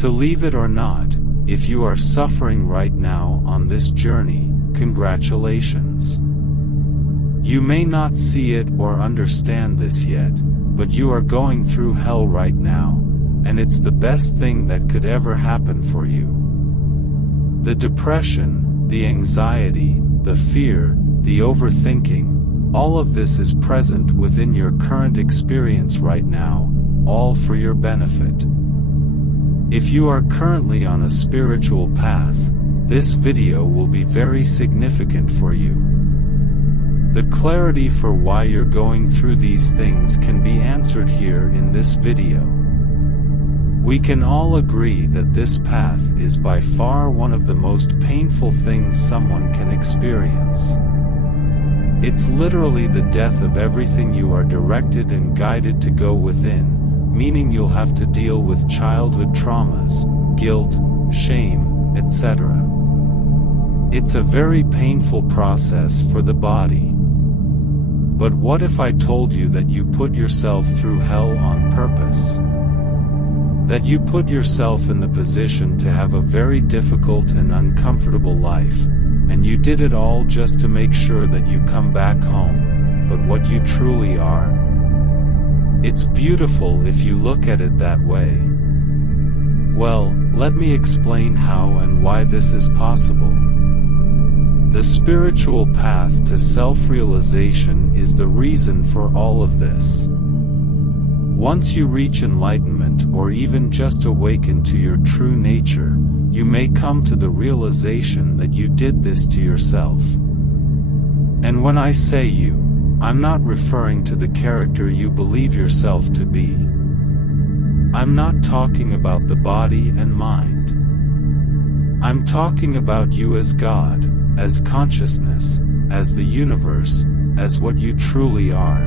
To leave it or not, if you are suffering right now on this journey, congratulations. You may not see it or understand this yet, but you are going through hell right now, and it's the best thing that could ever happen for you. The depression, the anxiety, the fear, the overthinking, all of this is present within your current experience right now, all for your benefit. If you are currently on a spiritual path, this video will be very significant for you. The clarity for why you're going through these things can be answered here in this video. We can all agree that this path is by far one of the most painful things someone can experience. It's literally the death of everything you are directed and guided to go within, meaning you'll have to deal with childhood traumas, guilt, shame, etc. It's a very painful process for the body. But what if I told you that you put yourself through hell on purpose? That you put yourself in the position to have a very difficult and uncomfortable life, and you did it all just to make sure that you come back home, but what you truly are? It's beautiful if you look at it that way. Well, let me explain how and why this is possible. The spiritual path to self-realization is the reason for all of this. Once you reach enlightenment or even just awaken to your true nature, you may come to the realization that you did this to yourself. And when I say you, I'm not referring to the character you believe yourself to be. I'm not talking about the body and mind. I'm talking about you as God, as consciousness, as the universe, as what you truly are.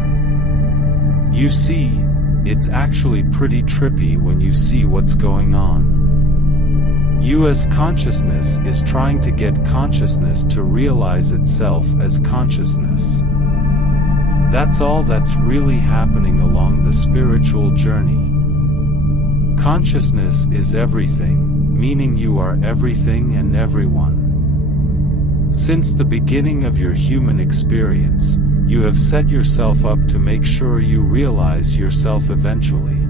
You see, it's actually pretty trippy when you see what's going on. You as consciousness is trying to get consciousness to realize itself as consciousness. That's all that's really happening along the spiritual journey. Consciousness is everything, meaning you are everything and everyone. Since the beginning of your human experience, you have set yourself up to make sure you realize yourself eventually.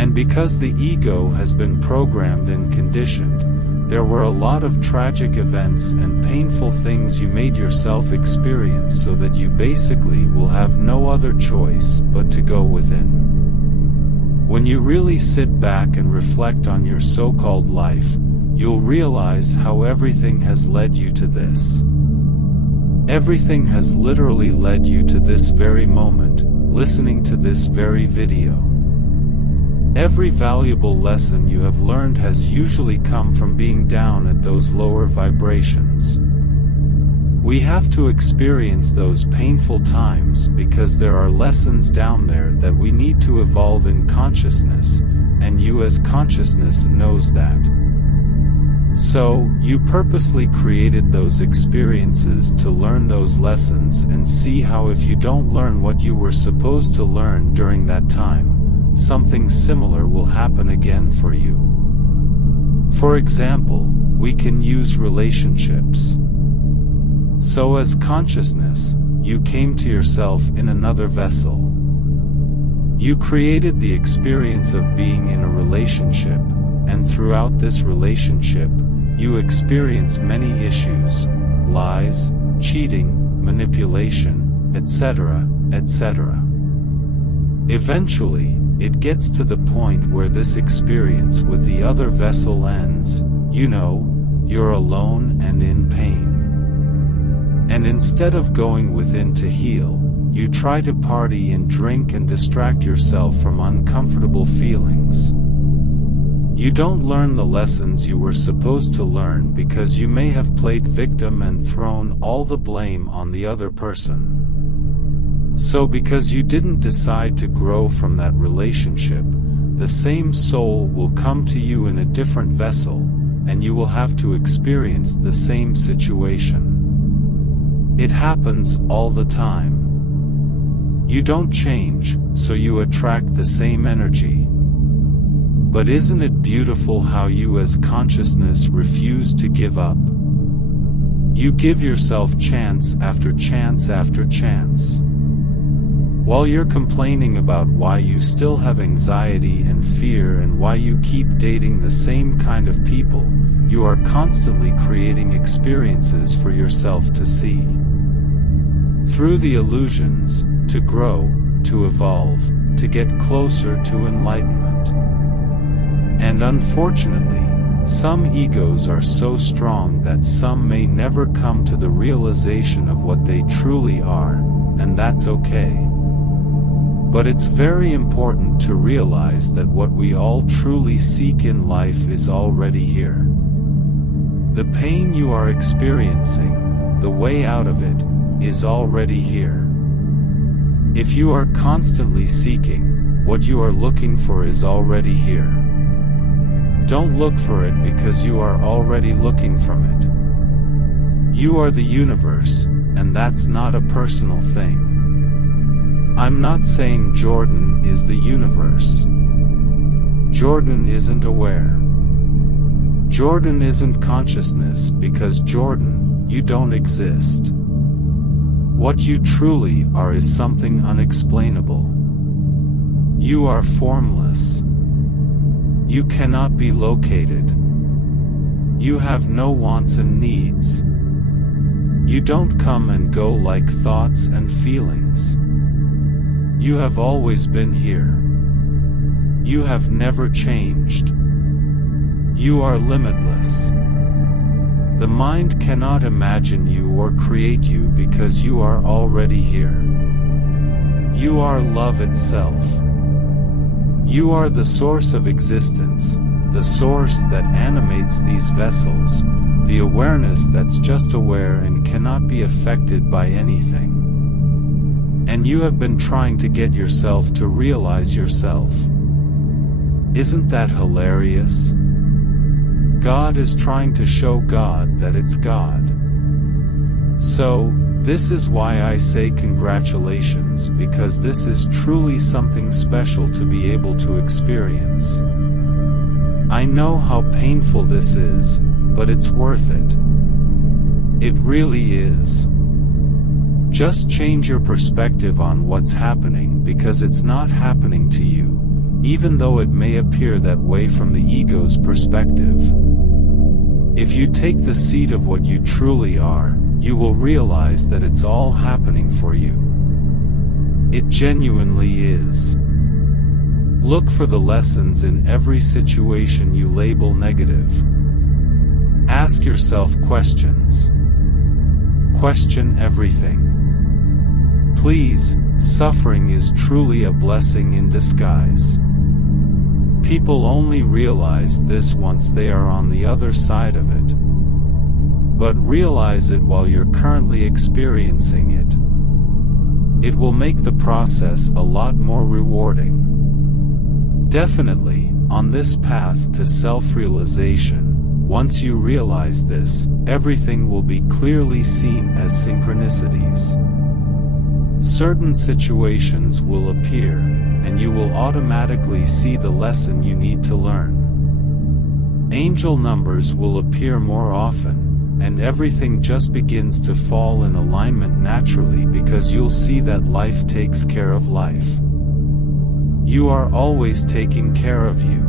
And because the ego has been programmed and conditioned, there were a lot of tragic events and painful things you made yourself experience so that you basically will have no other choice but to go within. When you really sit back and reflect on your so-called life, you'll realize how everything has led you to this. Everything has literally led you to this very moment, listening to this very video. Every valuable lesson you have learned has usually come from being down at those lower vibrations. We have to experience those painful times because there are lessons down there that we need to evolve in consciousness, and you as consciousness knows that. So, you purposely created those experiences to learn those lessons and see how if you don't learn what you were supposed to learn during that time, something similar will happen again for you. For example, we can use relationships. So as consciousness, you came to yourself in another vessel. You created the experience of being in a relationship, and throughout this relationship, you experience many issues, lies, cheating, manipulation, etc., etc. Eventually, it gets to the point where this experience with the other vessel ends, you know, you're alone and in pain. And instead of going within to heal, you try to party and drink and distract yourself from uncomfortable feelings. You don't learn the lessons you were supposed to learn because you may have played victim and thrown all the blame on the other person. So because you didn't decide to grow from that relationship, the same soul will come to you in a different vessel, and you will have to experience the same situation. It happens all the time. You don't change, so you attract the same energy. But isn't it beautiful how you as consciousness refuse to give up? You give yourself chance after chance after chance. While you're complaining about why you still have anxiety and fear and why you keep dating the same kind of people, you are constantly creating experiences for yourself to see. Through the illusions, to grow, to evolve, to get closer to enlightenment. And unfortunately, some egos are so strong that some may never come to the realization of what they truly are, and that's okay. But it's very important to realize that what we all truly seek in life is already here. The pain you are experiencing, the way out of it, is already here. If you are constantly seeking, what you are looking for is already here. Don't look for it because you are already looking from it. You are the universe, and that's not a personal thing. I'm not saying Jordan is the universe. Jordan isn't aware. Jordan isn't consciousness because Jordan, you don't exist. What you truly are is something unexplainable. You are formless. You cannot be located. You have no wants and needs. You don't come and go like thoughts and feelings. You have always been here. You have never changed. You are limitless. The mind cannot imagine you or create you because you are already here. You are love itself. You are the source of existence, the source that animates these vessels, the awareness that's just aware and cannot be affected by anything. And you have been trying to get yourself to realize yourself. Isn't that hilarious? God is trying to show God that it's God. So, this is why I say congratulations, because this is truly something special to be able to experience. I know how painful this is, but it's worth it. It really is. Just change your perspective on what's happening because it's not happening to you, even though it may appear that way from the ego's perspective. If you take the seat of what you truly are, you will realize that it's all happening for you. It genuinely is. Look for the lessons in every situation you label negative. Ask yourself questions. Question everything. Please, suffering is truly a blessing in disguise. People only realize this once they are on the other side of it. But realize it while you're currently experiencing it. It will make the process a lot more rewarding. Definitely, on this path to self-realization, once you realize this, everything will be clearly seen as synchronicities. Certain situations will appear, and you will automatically see the lesson you need to learn. Angel numbers will appear more often, and everything just begins to fall in alignment naturally because you'll see that life takes care of life. You are always taking care of you.